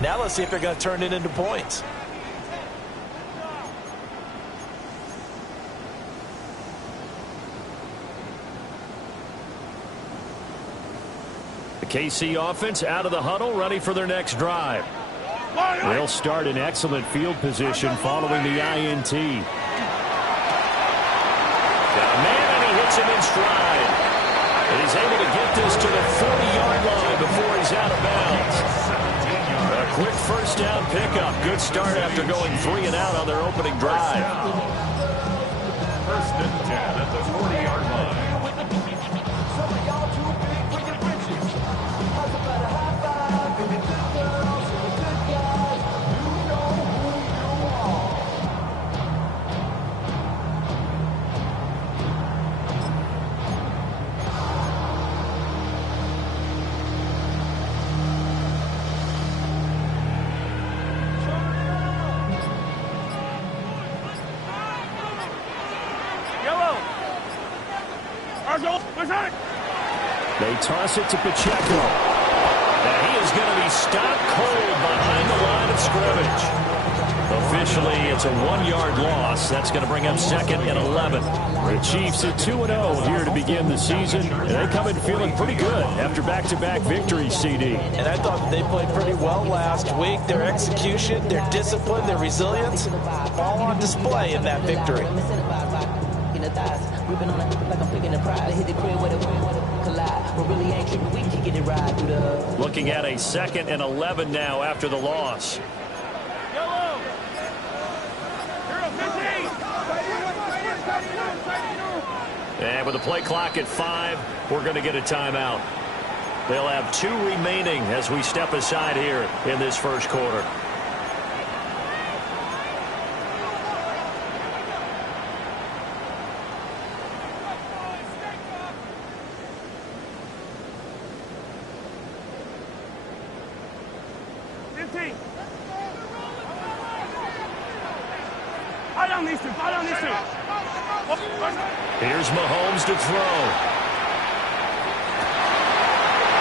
Now let's see if they're going to turn it into points. The KC offense out of the huddle, ready for their next drive. They'll start in excellent field position following the INT. Got a man, and he hits him in stride. And he's able to get this to the 40-yard line before he's out of bounds. A quick first down pickup. Good start after going 3 and out on their opening drive. First and 10 at the 40-yard line. They toss it to Pacheco. And he is going to be stopped cold behind the line of scrimmage. Officially, it's a 1-yard loss. That's going to bring up 2nd and 11. The Chiefs at 2-0 here to begin the season. And they come in feeling pretty good after back-to-back victories, CD. And I thought they played pretty well last week. Their execution, their discipline, their resilience, all on display in that victory. Looking at a 2nd and 11 now after the loss. And with the play clock at 5, we're going to get a timeout. They'll have 2 remaining as we step aside here in this first quarter. Here's Mahomes to throw.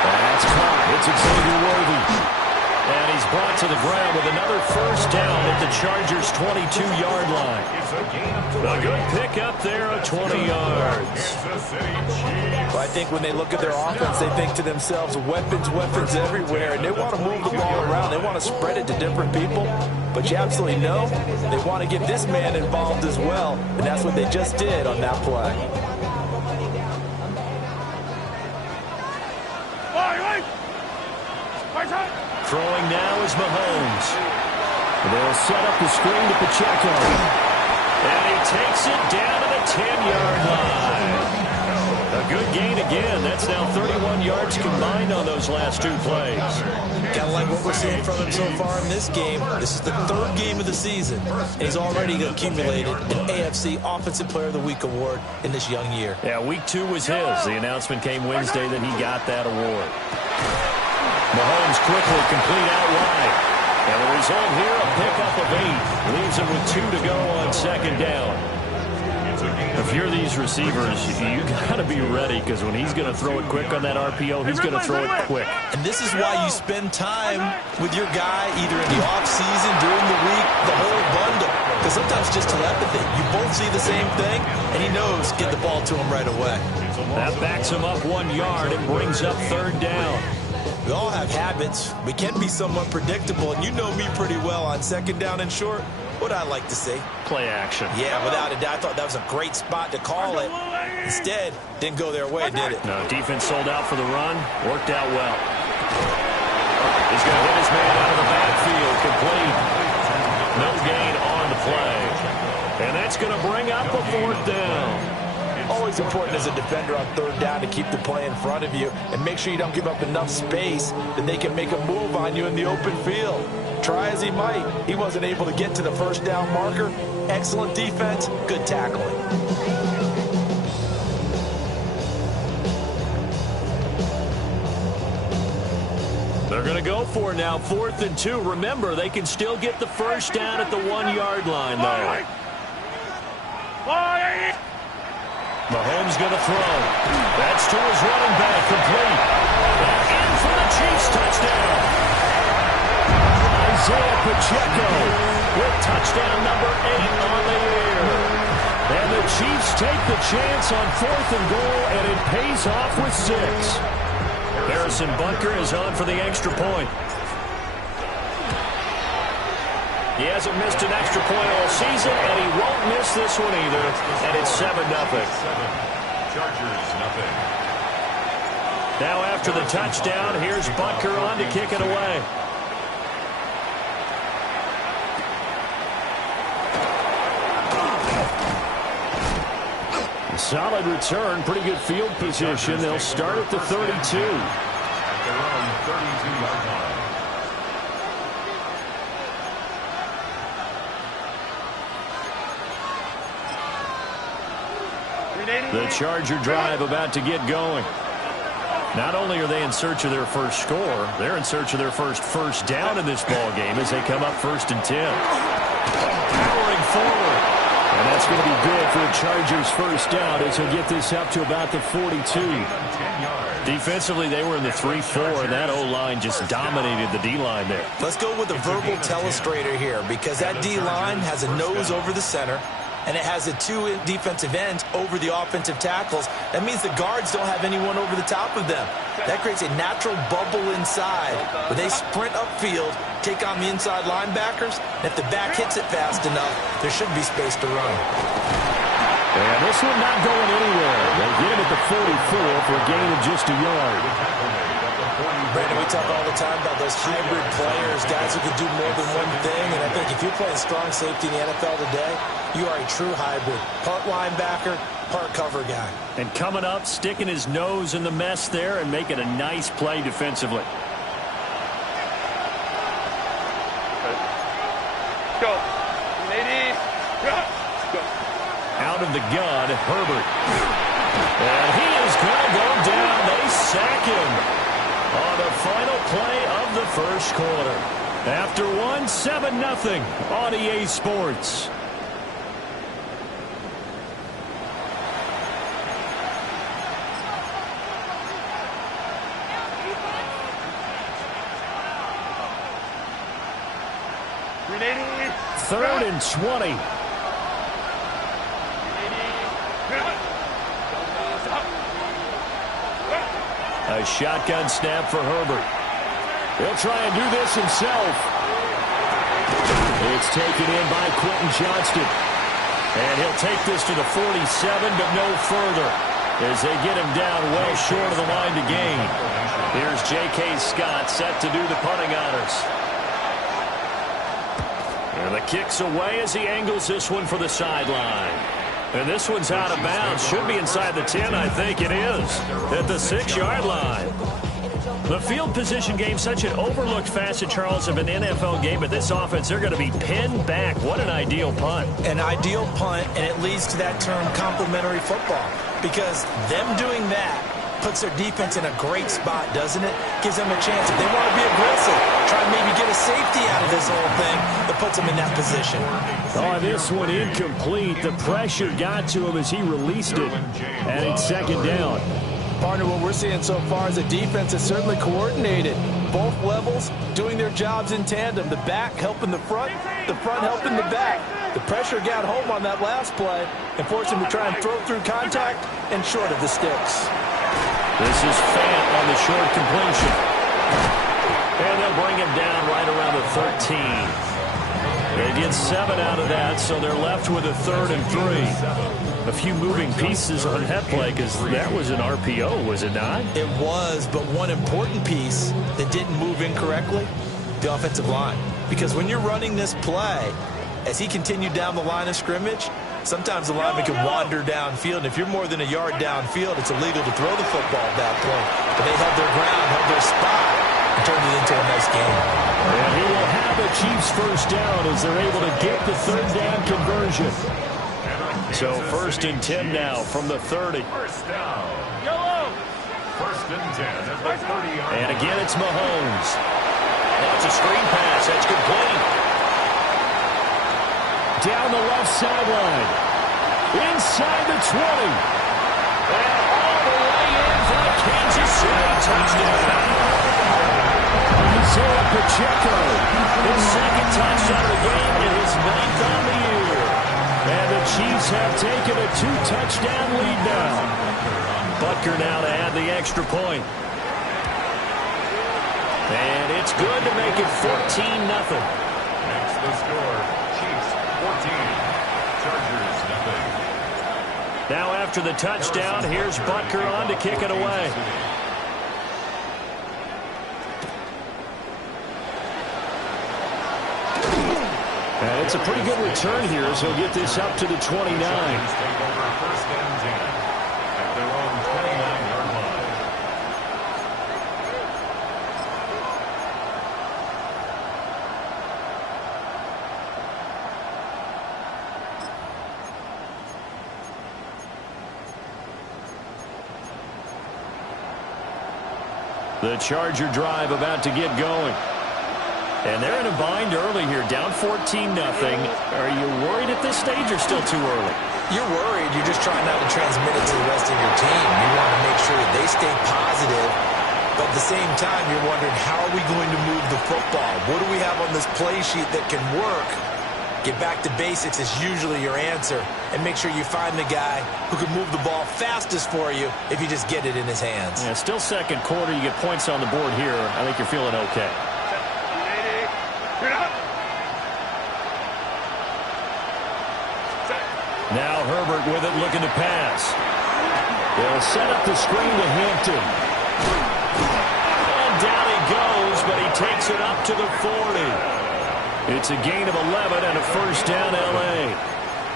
That's caught. It's Xavier Worthy. And he's brought to the ground with another first down at the Chargers' 22-yard line. A good pickup there of 20 yards. Well, I think when they look at their offense, they think to themselves, weapons, weapons everywhere. And they want to move the ball around. They want to spread it to different people. But you absolutely know they want to get this man involved as well. And that's what they just did on that play. Throwing now is Mahomes. They'll set up the screen to Pacheco. And he takes it down to the 10-yard line. A good gain again. That's now 31 yards combined on those last 2 plays. Gotta like what we're seeing from him so far in this game. This is the 3rd game of the season, and he's already accumulated an AFC Offensive Player of the Week award in this young year. Yeah, week 2 was his. The announcement came Wednesday that he got that award. Mahomes quickly complete out wide. And the result here, a pickup of 8. Leaves him with 2 to go on 2nd down. If you're these receivers, you got to be ready, because when he's going to throw it quick on that RPO, he's going to throw it quick. And this is why you spend time with your guy either in the offseason, during the week, the whole bundle. Because sometimes just telepathy. You both see the same thing, and he knows get the ball to him right away. That backs him up 1 yard and brings up 3rd down. We all have habits. We can be somewhat predictable, and you know me pretty well on 2nd down and short. What I like to see. Play action. Yeah, without a doubt. I thought that was a great spot to call it. Instead, didn't go their way, did it? No, defense sold out for the run. Worked out well. He's going to hit his man out of the backfield. Complete. No gain on the play. And that's going to bring up a 4th down. Always important as a defender on 3rd down to keep the play in front of you and make sure you don't give up enough space that they can make a move on you in the open field. Try as he might, he wasn't able to get to the 1st down marker. Excellent defense, good tackling. They're going to go for it now, 4th and 2. Remember, they can still get the first down at the 1-yard line, though. Mahomes going to throw. That's to his running back, complete. And in for the Chiefs touchdown. Isaiah Pacheco with touchdown number 8 on the year. And the Chiefs take the chance on 4th and goal, and it pays off with 6. Harrison Butker is on for the extra point. He hasn't missed an extra point all season, and he won't miss this one either. And it's 7-0. Chargers, nothing. Now after the touchdown, here's Butker on to kick it away. Solid return, pretty good field position. They'll start at the 32. At their own 32-yard line. The Charger drive about to get going. Not only are they in search of their first score, they're in search of their first down in this ball game as they come up 1st and 10. Powering forward. And that's going to be good for the Chargers' first down as they get this up to about the 42. Defensively, they were in the 3-4, and that O-line just dominated the D-line there. Let's go with a verbal telestrator here because that D-line has a nose over the center, and it has the 2 defensive ends over the offensive tackles. That means the guards don't have anyone over the top of them. That creates a natural bubble inside where they sprint upfield, take on the inside linebackers, and if the back hits it fast enough, there should be space to run. And this one not going anywhere. They get him at the 44 for a gain of just a yard. Brandon, we talk all the time about those hybrid players, guys who can do more than one thing, and I think if you're playing strong safety in the NFL today, you are a true hybrid. Part linebacker, part cover guy. And coming up, sticking his nose in the mess there and making a nice play defensively. Go. Ladies. Go. Out of the gun, Herbert. And he is going to go down. They sack him on the final play of the first quarter. After 7-0 on EA Sports. Third and 20. A shotgun snap for Herbert. He'll try and do this himself. It's taken in by Quentin Johnston. And he'll take this to the 47, but no further, as they get him down well short of the line to gain. Here's J.K. Scott set to do the punting honors. And the kick's away as he angles this one for the sideline. And this one's out of bounds. Should be inside the 10, I think it is. At the 6-yard line. The field position game, such an overlooked facet, Charles, of an NFL game. But this offense, they're going to be pinned back. What an ideal punt. An ideal punt, and it leads to that term complementary football. Because them doing that puts their defense in a great spot, doesn't it? Gives them a chance. If they want to be aggressive, try and maybe get a safety out of this whole thing, that puts them in that position. Oh, this one incomplete. The pressure got to him as he released it. And it's 2nd down. Partner, what we're seeing so far is a defense that's certainly coordinated. Both levels doing their jobs in tandem. The back helping the front helping the back. The pressure got home on that last play and forced him to try and throw through contact and short of the sticks. This is Fant on the short completion. And they'll bring him down right around the 13. They get 7 out of that, so they're left with a 3rd and 3. A few moving pieces on that play because that was an RPO, was it not? It was, but one important piece that didn't move incorrectly, the offensive line. Because when you're running this play, as he continued down the line of scrimmage, sometimes the lineman can wander downfield, and if you're more than a yard downfield, it's illegal to throw the football at that point. But they held their ground, held their spot, and turned it into a nice game. And he will have a Chiefs first down as they're able to get the 3rd down conversion. So 1st and 10 now from the 30. First down. 1st and 10 at the 30-yard. And again, it's Mahomes. That's a screen pass. That's complete. Down the left sideline. Inside the 20. And all the way in for the Kansas City touchdown. Isaiah Pacheco, his second touchdown of the game and his 9th on the year. And the Chiefs have taken a 2-touchdown lead now. Butker now to add the extra point. And it's good to make it 14-0. Makes the score. Chiefs 14. Chargers nothing. Now after the touchdown, here's Butker on to kick it away. And it's a pretty good return here as he'll get this up to the 29. Take over first and 10 at their own 29-yard line. The Charger drive about to get going. And they're in a bind early here, down 14-0. Are you worried at this stage or still too early? You're worried. You're just trying not to transmit it to the rest of your team. You want to make sure that they stay positive. But at the same time, you're wondering, how are we going to move the football? What do we have on this play sheet that can work? Get back to basics is usually your answer. And make sure you find the guy who can move the ball fastest for you if you just get it in his hands. Yeah, still second quarter. You get points on the board here. I think you're feeling okay. Now Herbert with it, looking to pass. They'll set up the screen to Hampton. And down he goes, but he takes it up to the 40. It's a gain of 11 and a first down, L.A.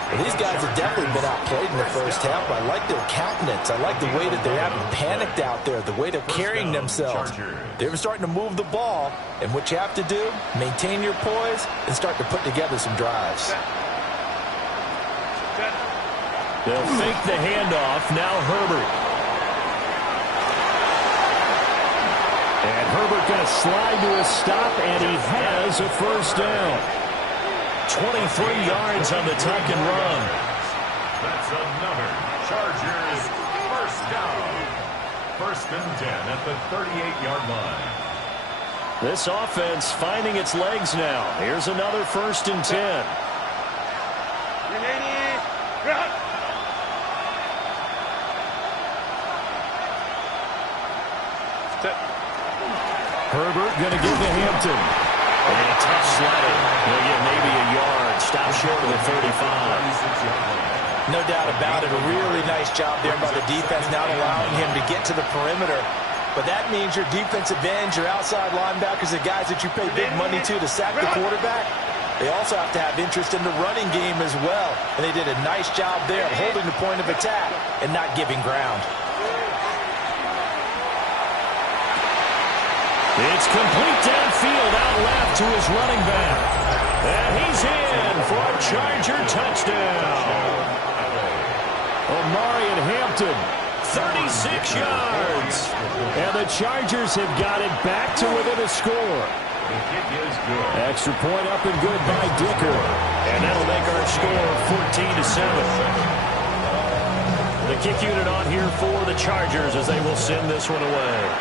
Well, these guys have definitely been outplayed in the first half, but I like their countenance. I like the way that they haven't panicked out there, the way they're carrying themselves. They're starting to move the ball, and what you have to do, maintain your poise and start to put together some drives. They'll fake the handoff. Now Herbert. And Herbert going to slide to a stop, and he has a first down. 23 yards on the tuck and run. That's another Chargers first down. First and 10 at the 38-yard line. This offense finding its legs now. Here's another first and 10. Herbert going to give to Hampton. And a tough slider. He'll get maybe a yard. Stop short of the 35. No doubt about it. A really nice job there by the defense, not allowing him to get to the perimeter. But that means your defensive ends, your outside linebackers, the guys that you pay big money to sack the quarterback, they also have to have interest in the running game as well. And they did a nice job there of holding the point of attack and not giving ground. It's complete downfield, out left to his running back. And he's in for a Charger touchdown. Omarion Hampton, 36 yards. And the Chargers have got it back to within a score. The kick is good. Extra point up and good by Dicker. And that'll make our score 14-7. The kick unit on here for the Chargers as they will send this one away.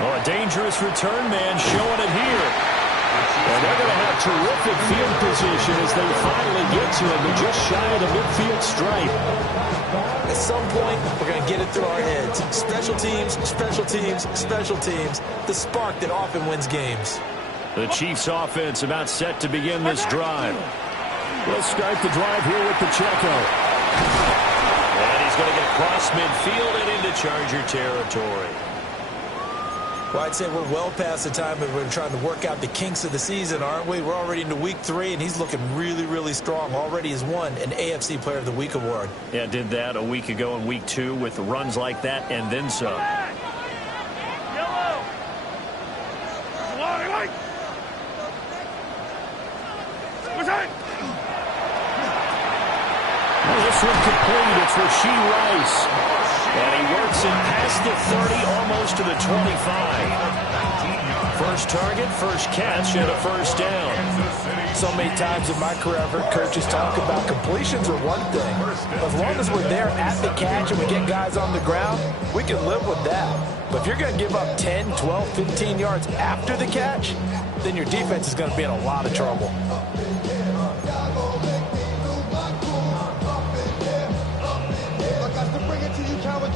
Oh, a dangerous return man showing it here. And they're going to have terrific field position as they finally get to him. They're just shy of the midfield stripe. At some point, we're going to get it through our heads. Special teams, special teams, special teams. The spark that often wins games. The Chiefs offense about set to begin this drive. We'll start the drive here with Pacheco. And he's going to get across midfield and into Charger territory. Well, I'd say we're well past the time that we're trying to work out the kinks of the season, aren't we? We're already into week 3, and he's looking really, really strong. Already has won an AFC Player of the Week award. Yeah, did that a week ago in week 2 with runs like that and then some. Yellow. This one complete. It's Rashee Rice. And he works it past the 30, almost to the 25. First target, first catch, and a first down. So many times in my career, I've heard coaches talk about completions are one thing. But as long as we're there at the catch and we get guys on the ground, we can live with that. But if you're going to give up 10, 12, 15 yards after the catch, then your defense is going to be in a lot of trouble.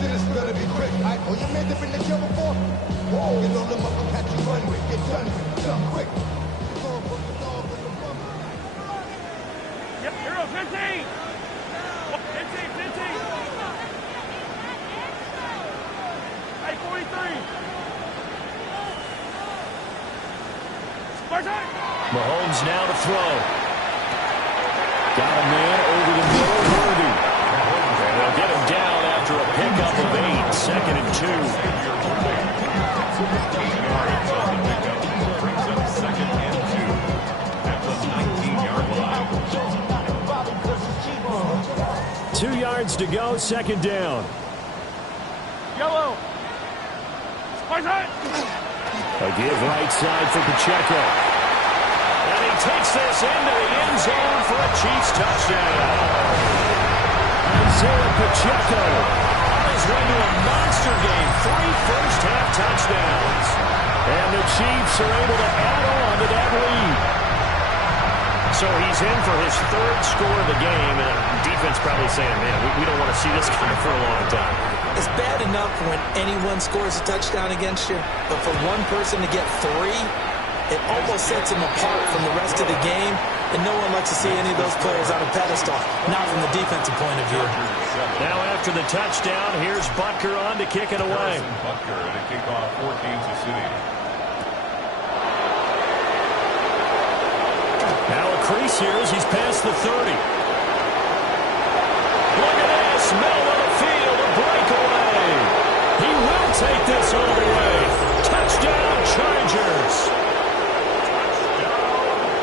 It's gonna be quick. Oh, you made the been the kill before? Whoa, you know them up and catch you run with. Get done with. Done quick. Yep, here goes 15. 15. Hey, 43. Spartan. Mahomes now to throw. Got a man over the middle, Worthy. And they'll get him down after a pickup of 8, 2nd and 2. 8 yards on the pickup. Brings up 2nd and 2 at the 19-yard line. 2 yards to go, 2nd down. Yellow. Spartan. A give right side for Pacheco. And he takes this into the end zone for a Chiefs touchdown. Isaiah Pacheco on his way to a monster game. 3 first-half touchdowns. And the Chiefs are able to add on to that lead. So he's in for his 3rd score of the game. And defense probably saying, man, we don't want to see this guy for a long time. It's bad enough when anyone scores a touchdown against you, but for one person to get 3, it almost sets him apart from the rest of the game, and no one likes to see any of those players on a pedestal, not from the defensive point of view. Now after the touchdown, here's Butker on to kick it away. Butker to kick off for Kansas City. Now a crease here as he's past the 30. Look at this, middle of the field, a breakaway. He will take this all the way. Touchdown, Chargers.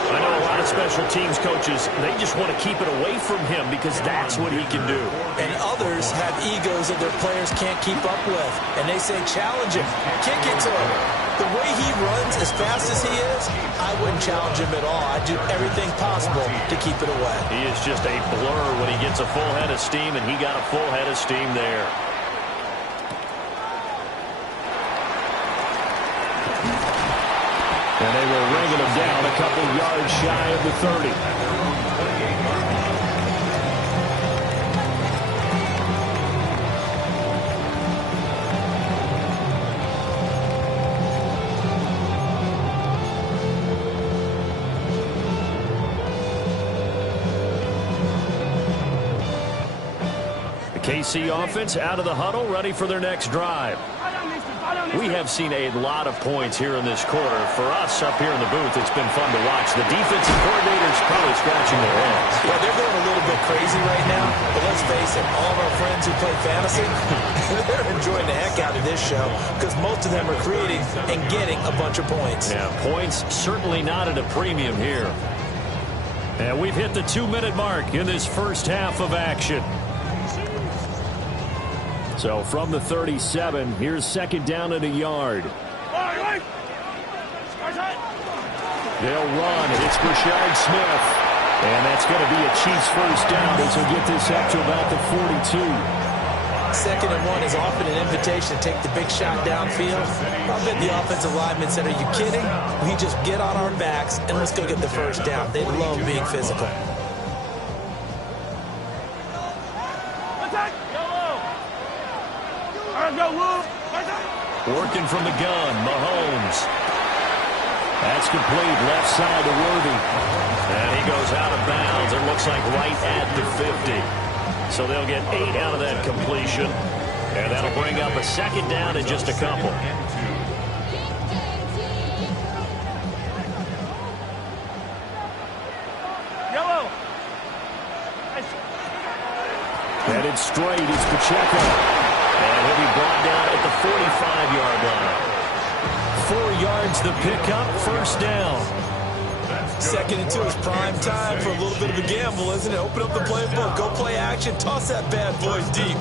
I know a lot of special teams coaches, they just want to keep it away from him because that's what he can do. And others have egos that their players can't keep up with, and they say challenge him, kick it to him. The way he runs as fast as he is, I wouldn't challenge him at all. I'd do everything possible to keep it away. He is just a blur when he gets a full head of steam, and he got a full head of steam there. And they were ringing him down a couple yards shy of the 30. The KC offense out of the huddle, ready for their next drive. We have seen a lot of points here in this quarter. For us up here in the booth, it's been fun to watch. The defensive coordinators probably scratching their heads. Yeah, they're going a little bit crazy right now, but let's face it, all of our friends who play fantasy, they're enjoying the heck out of this show because most of them are creating and getting a bunch of points. Yeah, points certainly not at a premium here. And we've hit the 2-minute mark in this first half of action. So from the 37, here's 2nd down and a yard. They'll run. It's Brashard Smith. And that's going to be a Chiefs first down as he'll get this up to about the 42. 2nd and 1 is often an invitation to take the big shot downfield. I bet the offensive linemen said, are you kidding? We just get on our backs and let's go get the first down. They love being physical. Working from the gun, Mahomes. That's complete, left side to Worthy. And he goes out of bounds. It looks like right at the 50. So they'll get 8 out of that completion. And that'll bring up a 2nd down in just a couple. Yellow. Headed straight is Pacheco. And he'll be brought down at the 45-yard line. 4 yards the pickup, first down. 2nd and 2 is prime time for a little bit of a gamble, isn't it? Open up the playbook, go play action, toss that bad boy deep.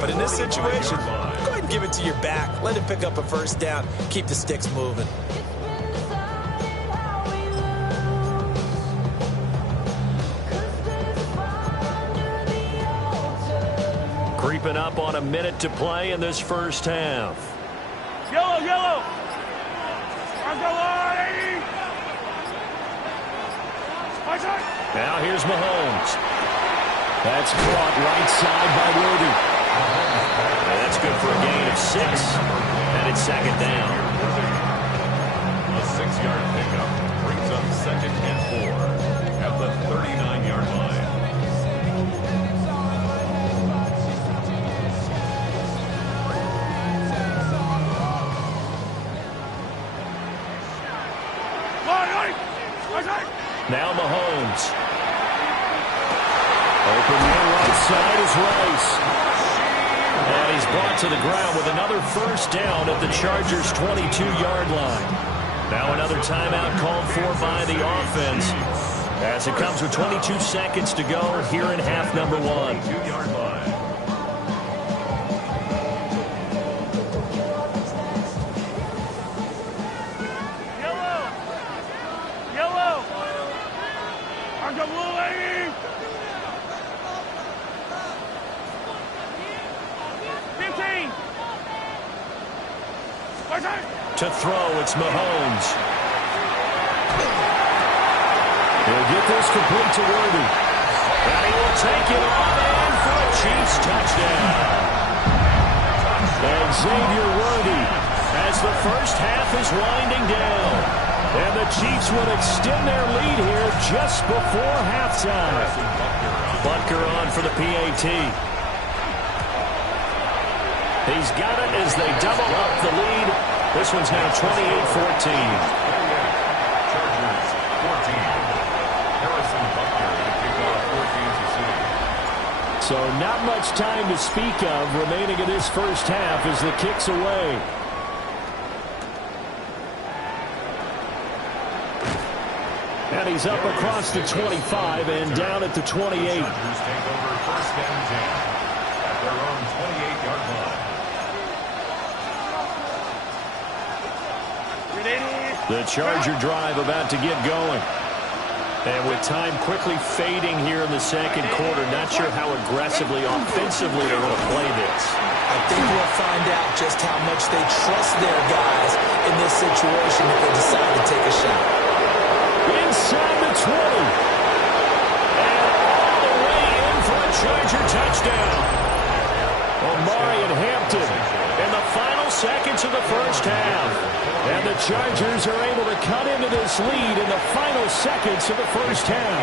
But in this situation, go ahead and give it to your back. Let him pick up a first down. Keep the sticks moving. Creeping up on a minute to play in this first half. Yellow, yellow. Now here's Mahomes. That's caught right side by Worthy. That's good for a gain of 6. And it's second down. A 6-yard pickup brings up 2nd and 4 at the 39-yard line. Now Mahomes. Open man right side is Rice. And he's brought to the ground with another first down at the Chargers' 22-yard line. Now another timeout called for by the offense as it comes with 22 seconds to go here in half number 1. 2-yard line. To throw, it's Mahomes. He'll get this complete to Worthy. And he will take it on in for a Chiefs touchdown. And Xavier Worthy as the first half is winding down. And the Chiefs will extend their lead here just before halftime. Butker on for the PAT. He's got it as they double up the lead. This one's now 28-14. Chargers 14. Harrison Butker to kick off for Kansas City. So not much time to speak of remaining in this first half as the kick's away. And he's up across the 25 and down at the 28. Chargers take over 1st and 10 at their own 28-yard line. The Charger drive about to get going. And with time quickly fading here in the second quarter, not sure how aggressively, offensively they're going to play this. I think we'll find out just how much they trust their guys in this situation if they decide to take a shot. Inside the 20. And all the way in for a Charger touchdown. Omari and Hampton in the final seconds of the first half. And the Chargers are able to cut into this lead in the final seconds of the first half.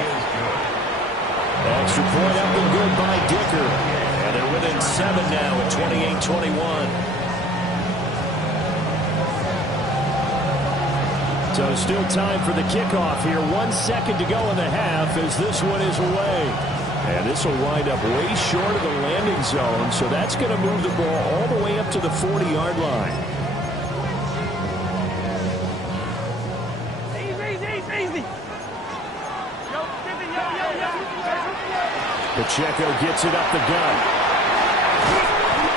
Extra point up and good by Dicker. And they're within 7 now at 28-21. So still time for the kickoff here. 1 second to go in the half as this one is away. And this will wind up way short of the landing zone. So that's going to move the ball all the way up to the 40-yard line. Pacheco gets it up the gut.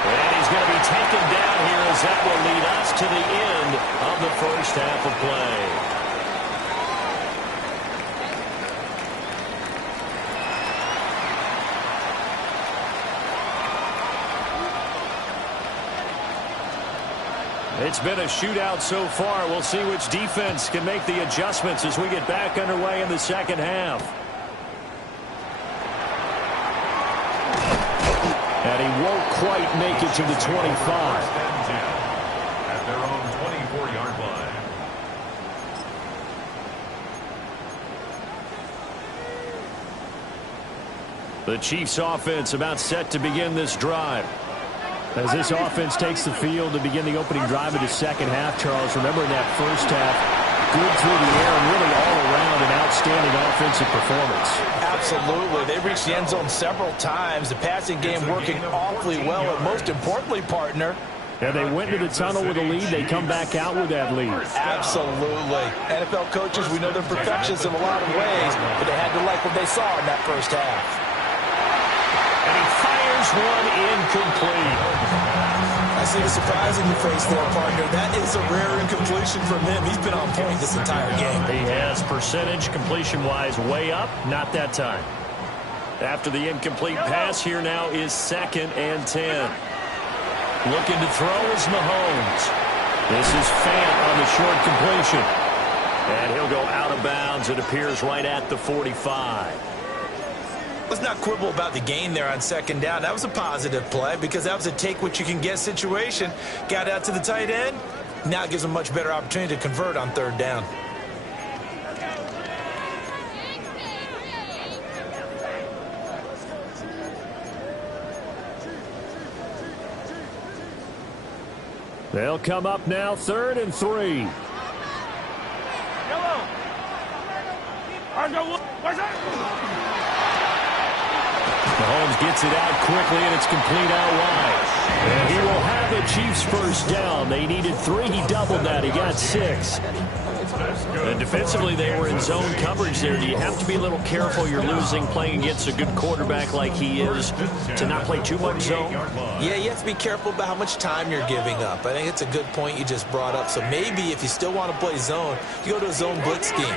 And he's going to be taken down here as that will lead us to the end of the first half of play. It's been a shootout so far. We'll see which defense can make the adjustments as we get back underway in the second half. And he won't quite make it to the 25. At their own 24-yard line. The Chiefs offense about set to begin this drive. As this offense takes the field to begin the opening drive of the second half, Charles, remember in that first half, good through the air and really all around an outstanding offensive performance. Absolutely. They reached the end zone several times. The passing game working awfully well. And most importantly, partner, and they went to the tunnel with a lead. They come back out with that lead. Absolutely. NFL coaches, we know they're perfectionists in a lot of ways, but they had to like what they saw in that first half. And he fires one incomplete. I see the surprise in your face there, partner. That is a rare incompletion from him. He's been on point this entire game. He has percentage completion-wise way up. Not that time. After the incomplete pass, here now is 2nd and 10. Looking to throw is Mahomes. This is Fant on the short completion. And he'll go out of bounds. It appears right at the 45. Let's not quibble about the gain there on 2nd down. That was a positive play because that was a take-what-you-can-get situation. Got out to the tight end. Now it gives them a much better opportunity to convert on 3rd down. They'll come up now 3rd and 3. Yellow. Mahomes gets it out quickly, and it's complete out wide. And he will have the Chiefs first down. They needed 3. He doubled that. He got 6. And defensively, they were in zone coverage there. Do you have to be a little careful? You're losing playing against a good quarterback like he is to not play too much zone? Yeah, you have to be careful about how much time you're giving up. I think it's a good point you just brought up. So maybe if you still want to play zone, you go to a zone blitz scheme.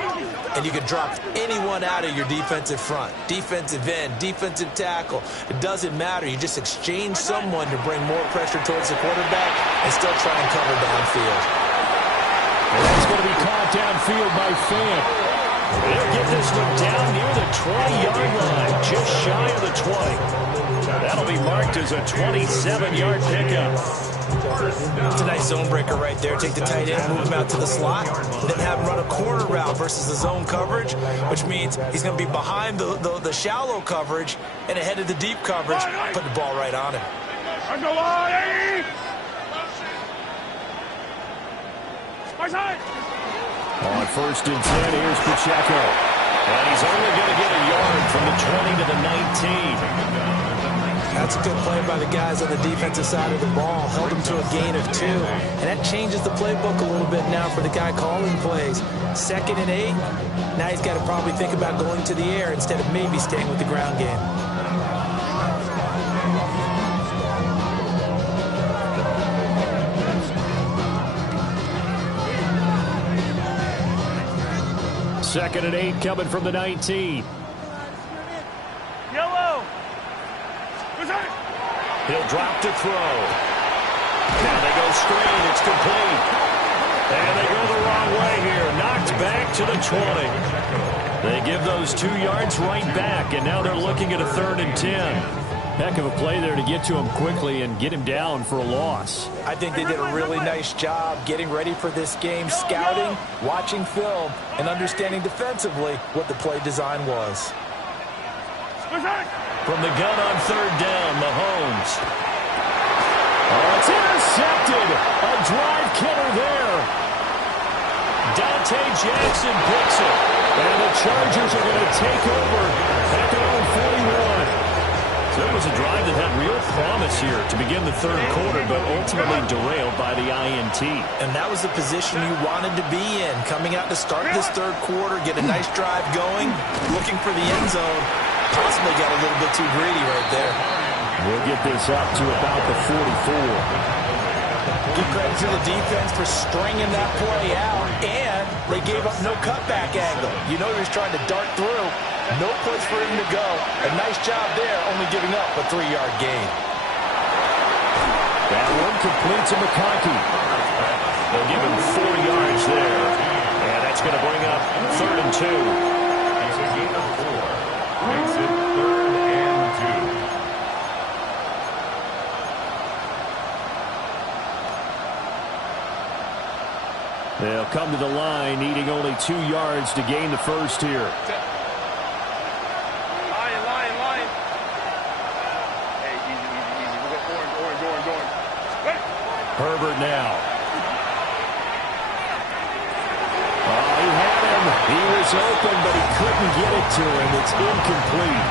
And you can drop anyone out of your defensive front. Defensive end, defensive tackle. It doesn't matter. You just exchange someone to bring more pressure towards the quarterback and still try and cover downfield. And that's going to be caught downfield by Fant. They'll get this one down near the 20-yard line, just shy of the 20. That'll be marked as a 27-yard pickup. It's a nice zone breaker right there. Take the tight end, move him out to the slot, then have him run a corner route versus the zone coverage, which means he's going to be behind the shallow coverage and ahead of the deep coverage, put the ball right on him. On 1st and 10, here's Pacheco. And he's only going to get a yard from the 20 to the 19. That's a good play by the guys on the defensive side of the ball. Held him to a gain of 2. And that changes the playbook a little bit now for the guy calling plays. 2nd and 8. Now he's got to probably think about going to the air instead of maybe staying with the ground game. Second and 8 coming from the 19. Yellow. He'll drop to throw. Now they go screen. It's complete. And they go the wrong way here. Knocked back to the 20. They give those 2 yards right back, and now they're looking at a 3rd and 10. Heck of a play there to get to him quickly and get him down for a loss. I think they did a really nice job getting ready for this game, scouting, watching film, and understanding defensively what the play design was. From the gun on 3rd down, Mahomes. Oh, it's intercepted. A drive killer there. Dante Jackson picks it. And the Chargers are going to take over at their own 41. So it was a drive that had real promise here to begin the 3rd quarter, but ultimately derailed by the INT. And that was the position you wanted to be in, coming out to start this 3rd quarter, get a nice drive going, looking for the end zone. Possibly got a little bit too greedy right there. We'll get this up to about the 44. Give credit to the defense for stringing that play out, and they gave up no cutback angle. You know he was trying to dart through. No place for him to go. A nice job there, only giving up a 3-yard gain. That one complete to McConkey. They'll give him 4 yards there. And that's going to bring up 3rd and 2. It's a gain of 4. Makes it 3rd and 2. They'll come to the line, needing only 2 yards to gain the first here. Herbert now. Oh, he had him. He was open, but he couldn't get it to him. It's incomplete.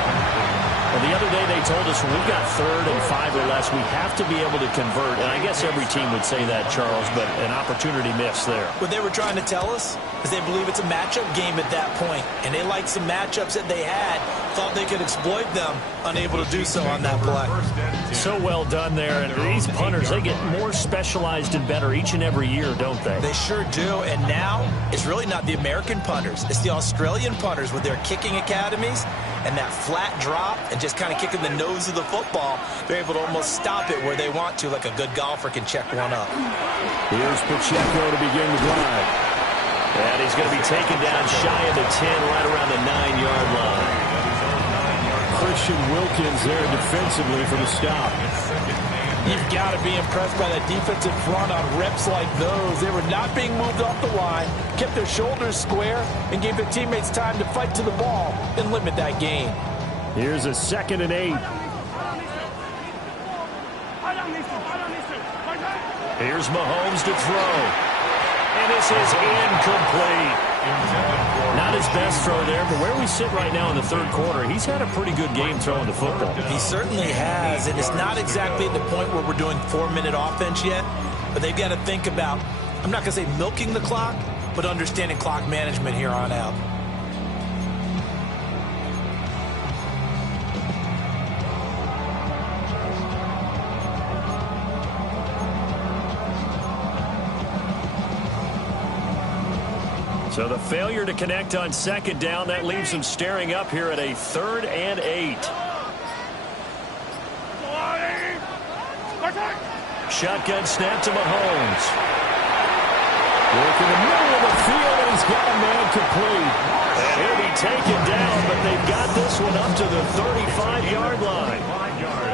Well, the other day they told us when we've got 3rd and 5 or less, we have to be able to convert. And I guess every team would say that, Charles, but an opportunity missed there. What they were trying to tell us is they believe it's a matchup game at that point, and they liked some matchups that they had, thought they could exploit them, unable to do so on that play. So well done there. And these punters, they get more specialized and better each and every year, don't they? They sure do, and now it's really not the American punters. It's the Australian punters with their kicking academies and that flat drop and just kind of kicking the nose of the football. They're able to almost stop it where they want to, like a good golfer can check one up. Here's Pacheco to begin the drive. And he's going to be taken down shy of the 10, right around the 9-yard line. Christian Wilkins there defensively for the stop. You've got to be impressed by that defensive front on reps like those. They were not being moved off the line, kept their shoulders square, and gave their teammates time to fight to the ball and limit that gain. Here's a 2nd and 8. Here's Mahomes to throw. And this is incomplete. Not his best throw there, but where we sit right now in the 3rd quarter, he's had a pretty good game throwing the football. He certainly has, and it's not exactly at the point where we're doing 4-minute offense yet, but they've got to think about, I'm not going to say milking the clock, but understanding clock management here on out. So the failure to connect on 2nd down, that leaves them staring up here at a 3rd and 8. Shotgun snap to Mahomes. Work in the middle of the field, and he's got a man complete. And he'll be taken down, but they've got this one up to the 35-yard line.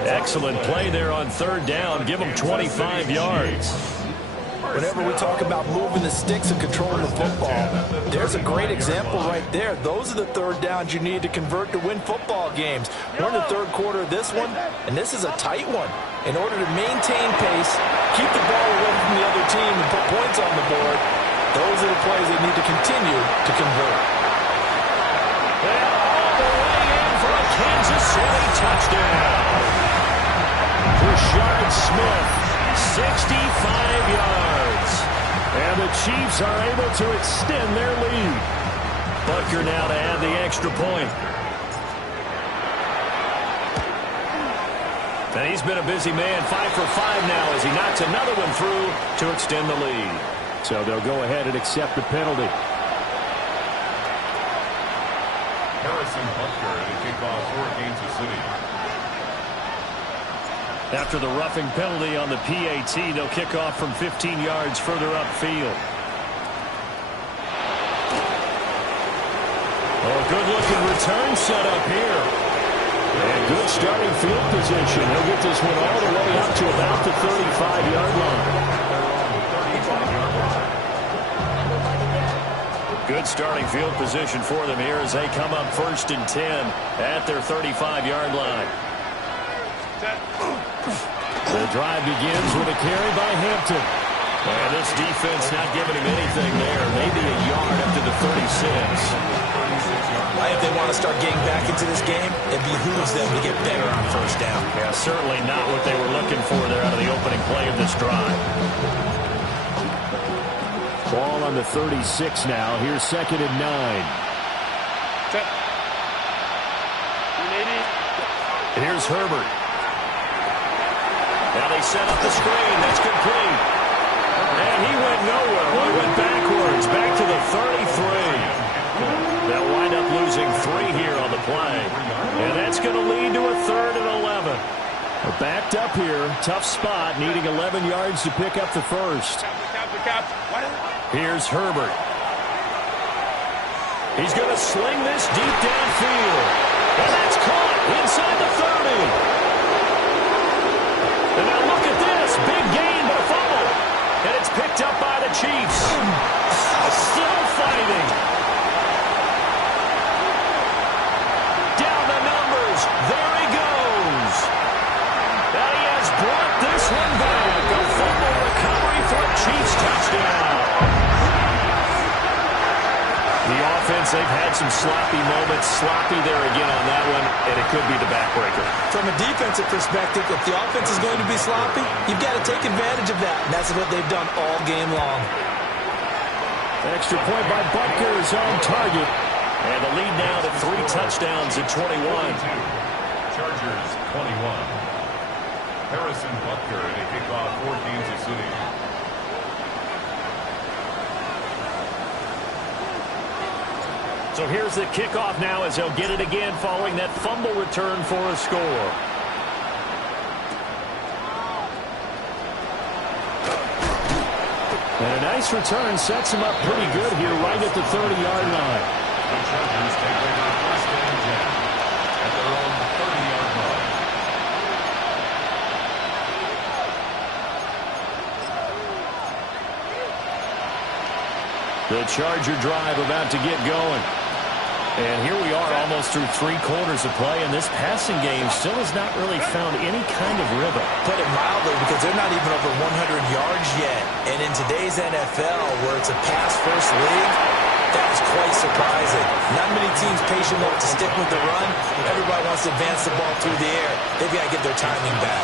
Excellent play there on 3rd down. Give them 25 yards. Whenever we talk about moving the sticks and controlling the football, there's a great example right there. Those are the 3rd downs you need to convert to win football games. We're in the 3rd quarter of this one, and this is a tight one. In order to maintain pace, keep the ball away from the other team, and put points on the board, those are the plays they need to continue to convert. They're all the way in for a Kansas City touchdown. Rashard Smith, 65 yards. And the Chiefs are able to extend their lead. Butker now to add the extra point. And he's been a busy man, 5 for 5 now as he knocks another one through to extend the lead. So they'll go ahead and accept the penalty. Harrison Butker to kick off for Kansas City. After the roughing penalty on the PAT, they'll kick off from 15 yards further upfield. Oh, good-looking return set up here. And good starting field position. He'll get this one all the way up to about the 35-yard line. Good starting field position for them here as they come up 1st and 10 at their 35-yard line. The drive begins with a carry by Hampton. And this defense not giving him anything there. Maybe a yard up to the 36. If they want to start getting back into this game, it behooves them to get better on 1st down. Yeah, certainly not what they were looking for there out of the opening play of this drive. Ball on the 36 now. Here's 2nd and 9. Here's Herbert. Now they set up the screen. That's complete. And he went nowhere. Well, he went backwards. Back to the 33. They'll wind up losing 3 here on the play. And that's going to lead to a 3rd and 11. They're backed up here. Tough spot. Needing 11 yards to pick up the first. Here's Herbert. He's going to sling this deep downfield. And that's caught inside the 30. And now look at this. Big gain, but a fumble. And it's picked up by the Chiefs. Still fighting. Down the numbers. There he goes. And he has brought this one back. A fumble recovery for a Chiefs touchdown. The offense they've had some sloppy moments. Sloppy there again on that one, and it could be the backbreaker. From a defensive perspective, if the offense is going to be sloppy, you've got to take advantage of that. And that's what they've done all game long. Extra point by Butker is on target. And the lead now to 3 touchdowns at 21. Chargers 21. Harrison Butker in a kickoff for Kansas City. So here's the kickoff now as they'll get it again following that fumble return for a score. And a nice return sets him up pretty good here right at the 30-yard line. The Chargers take over first and 10 at their own 30-yard line. The Charger drive about to get going. And here we are almost through 3 quarters of play, and this passing game still has not really found any kind of rhythm. Put it mildly, because they're not even over 100 yards yet. And in today's NFL, where it's a pass-first league, that is quite surprising. Not many teams patient enough to stick with the run. Everybody wants to advance the ball through the air. They've got to get their timing back.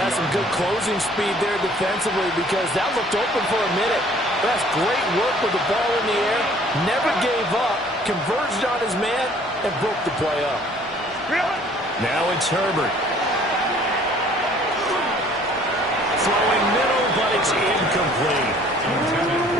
That's some good closing speed there defensively, because that looked open for a minute. That's great work with the ball in the air. Never gave up, converged on his man, and broke the play up. Now it's Herbert. Throwing middle, but it's incomplete.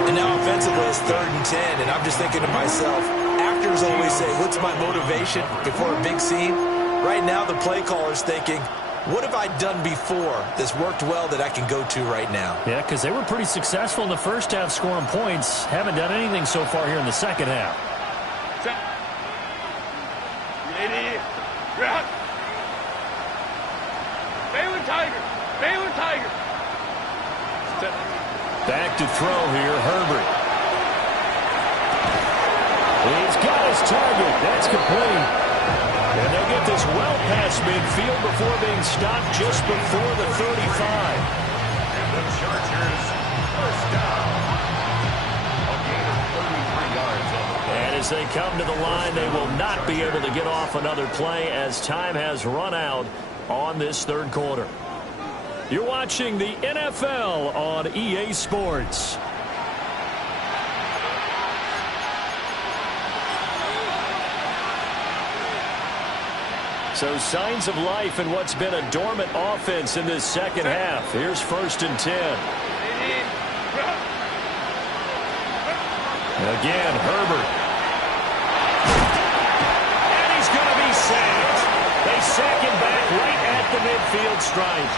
And now offensively it's 3rd and 10, and I'm just thinking to myself, actors always say, what's my motivation before a big scene? Right now the play caller's thinking, what have I done before that's worked well that I can go to right now? Yeah, because they were pretty successful in the first half scoring points. Haven't done anything so far here in the second half. Baylor Tiger! Baylor Tiger! Back to throw here, Herbert. He's got his target. That's complete. And they'll get this well past midfield before being stopped just before the 35. And the Chargers first down. A gain of 33 yards on the play. And as they come to the line, they will not be able to get off another play as time has run out on this 3rd quarter. You're watching the NFL on EA Sports. So signs of life in what's been a dormant offense in this second half. Here's 1st and 10. Again, Herbert. And he's going to be sacked. They sack him back right at the midfield stripe.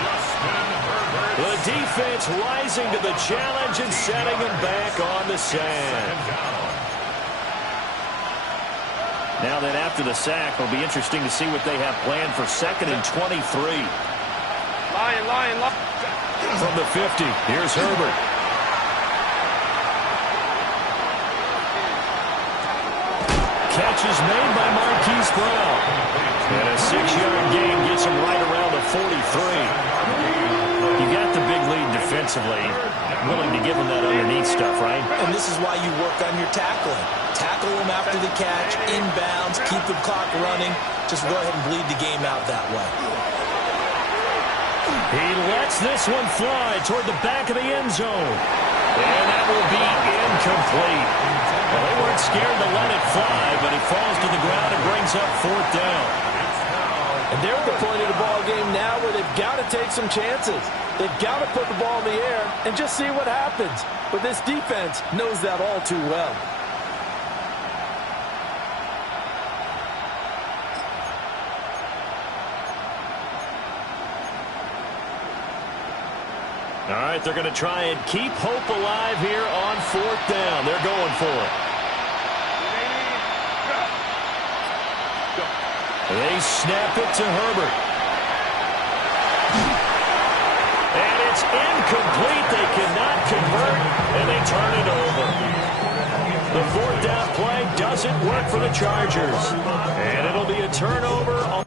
The defense rising to the challenge and setting him back on the sand. Now then, after the sack, it'll be interesting to see what they have planned for 2nd and 23. Lion. From the 50, here's Herbert. Catch is made by Marquise Brown. And a 6-yard gain gets him right around the 43. You got the big lead defensively. Willing to give him that underneath stuff, right? And this is why you work on your tackling. Tackle them after the catch, inbounds, keep the clock running. Just go ahead and bleed the game out that way. He lets this one fly toward the back of the end zone. And that will be incomplete. Well, they weren't scared to let it fly, but it falls to the ground and brings up 4th down. And they're at the point of the ball game now where they've got to take some chances. They've got to put the ball in the air and just see what happens. But this defense knows that all too well. All right, they're going to try and keep hope alive here on 4th down. They're going for it. They snap it to Herbert. And it's incomplete. They cannot convert, and they turn it over. The 4th down play doesn't work for the Chargers. And it'll be a turnover on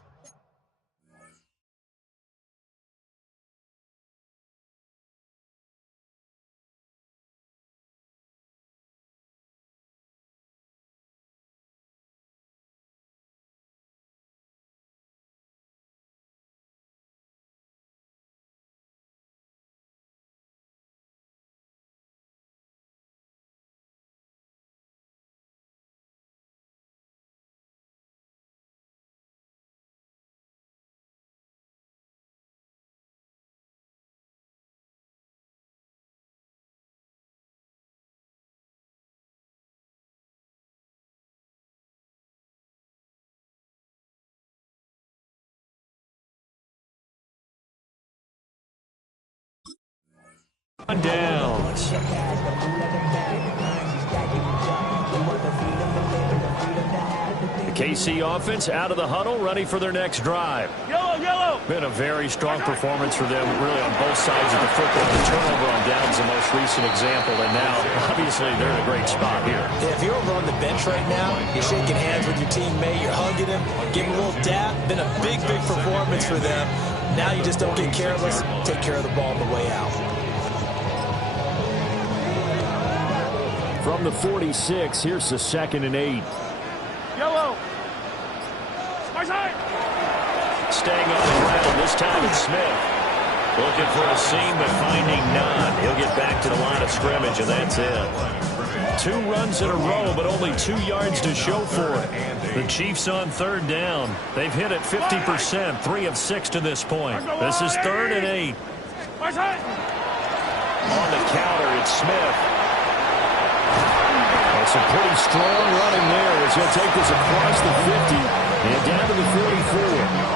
Downs. The KC offense out of the huddle, ready for their next drive. Yellow. Been a very strong performance for them, really on both sides of the football. The turnover on downs the most recent example, and now, obviously, they're in a great spot here. Yeah, if you're over on the bench right now, you're shaking hands with your teammate, you're hugging him, giving a little dap. Been a big performance for them. Now you just don't get careless. Take care of the ball on the way out. From the 46, here's the 2nd and 8. Yellow. Staying on the ground, this time it's Smith. Looking for a seam, but finding none. He'll get back to the line of scrimmage, and that's it. 2 runs in a row, but only 2 yards to show for it. The Chiefs on 3rd down. They've hit it 50%, 3 of 6 to this point. This is 3rd and 8. On the counter, it's Smith. That's a pretty strong running there as he'll take this across the 50 and down to the 44.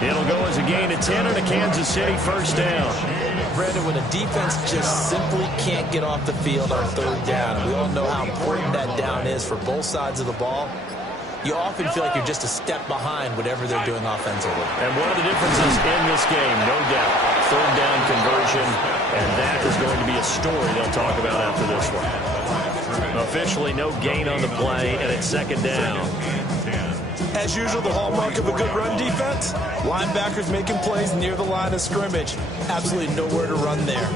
It'll go as a gain of 10 and a Kansas City 1st down. Brandon, when a defense just simply can't get off the field on 3rd down, and we all know how important that down is for both sides of the ball, you often feel like you're just a step behind whatever they're doing offensively. And one of the differences in this game, no doubt, 3rd down conversion, and that is going to be a story they'll talk about after this one. Officially no gain on the play, and it's 2nd down. As usual, the hallmark of a good run defense, linebackers making plays near the line of scrimmage. Absolutely nowhere to run there.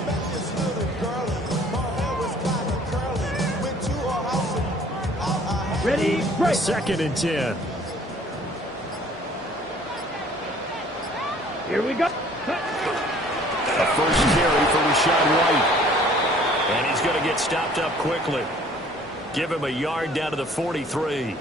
Ready, break. 2nd and 10. Here we go. A first carry for Rachaad White. And he's going to get stopped up quickly. Give him a yard down to the 43.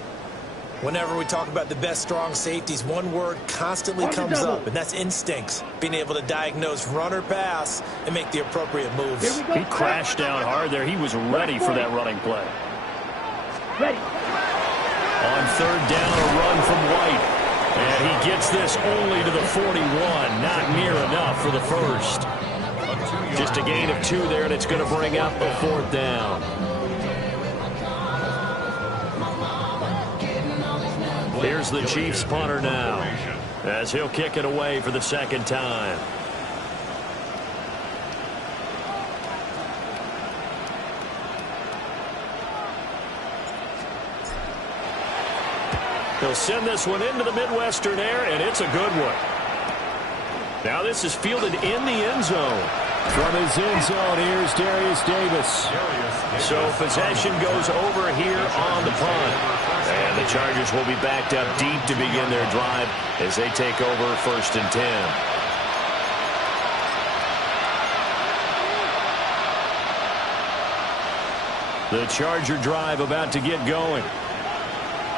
Whenever we talk about the best strong safeties, one word constantly comes up, and that's instincts. Being able to diagnose run or pass and make the appropriate moves. He crashed down hard there. He was ready for that running play. Ready. On 3rd down, a run from White. And he gets this only to the 41. Not near enough for the first. Just a gain of 2 there, and it's going to bring up a 4th down. Here's the Chiefs punter now, as he'll kick it away for the 2nd time. He'll send this one into the Midwestern air, and it's a good one. Now this is fielded in the end zone. From his end zone, here's Darius Davis. So possession goes over here on the punt. And the Chargers will be backed up deep to begin their drive as they take over 1st and 10. The Charger drive about to get going.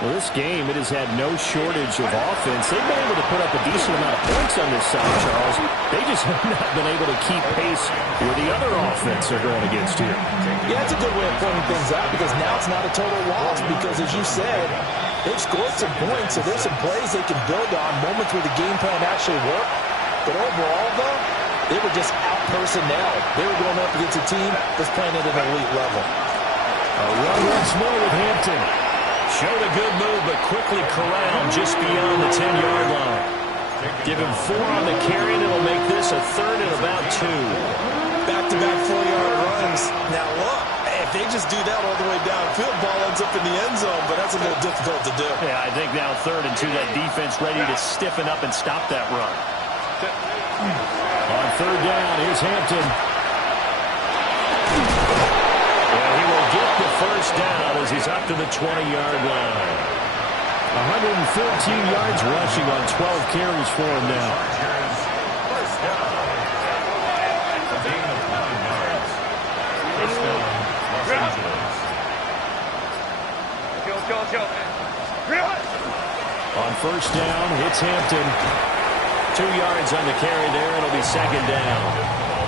Well, this game, it has had no shortage of offense. They've been able to put up a decent amount of points on this side, Charles. They just have not been able to keep pace where the other offense are going against here. Yeah, that's a good way of pointing things out because now it's not a total loss because, as you said, they've scored some points, so there's some plays they can build on, moments where the game plan actually worked. But overall, though, they were just out-personnel. They were going up against a team that's playing at an elite level. A run once more with Hampton. Showed a good move, but quickly corralled just beyond the 10-yard line. Give him 4 on the carry, and it'll make this a 3rd and about 2. Back-to-back 4-yard runs. Now, look, if they just do that all the way downfield, ball ends up in the end zone, but that's a little difficult to do. Yeah, I think now 3rd and 2, that defense ready to stiffen up and stop that run. On 3rd down, here's Hampton. Get the first down as he's up to the 20-yard line. 114 yards rushing on 12 carries for him now. First down. A gain of 9 yards. First down, Los Angeles. On 1st down, it's Hampton. 2 yards on the carry there. It'll be 2nd down.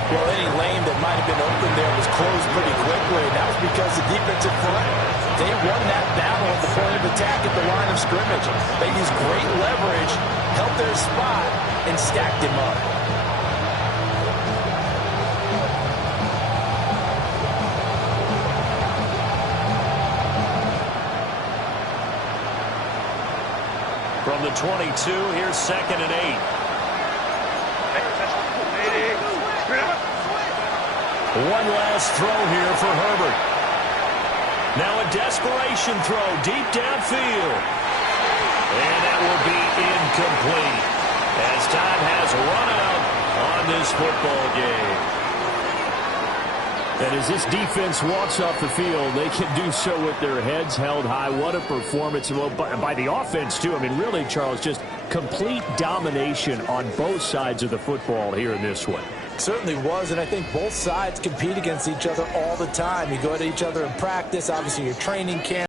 Well, any lane that might have been open there was closed pretty quickly, and that was because the defensive front, they won that battle at the point of attack at the line of scrimmage. They used great leverage, held their spot, and stacked him up. From the 22, here's 2nd and 8. One last throw here for Herbert. Now a desperation throw deep downfield. And that will be incomplete as time has run out on this football game. And as this defense walks off the field, they can do so with their heads held high. What a performance by the offense, too. I mean, really, Charles, just complete domination on both sides of the football here in this one. Certainly was, and I think both sides compete against each other all the time. You go at each other in practice, obviously your training camp.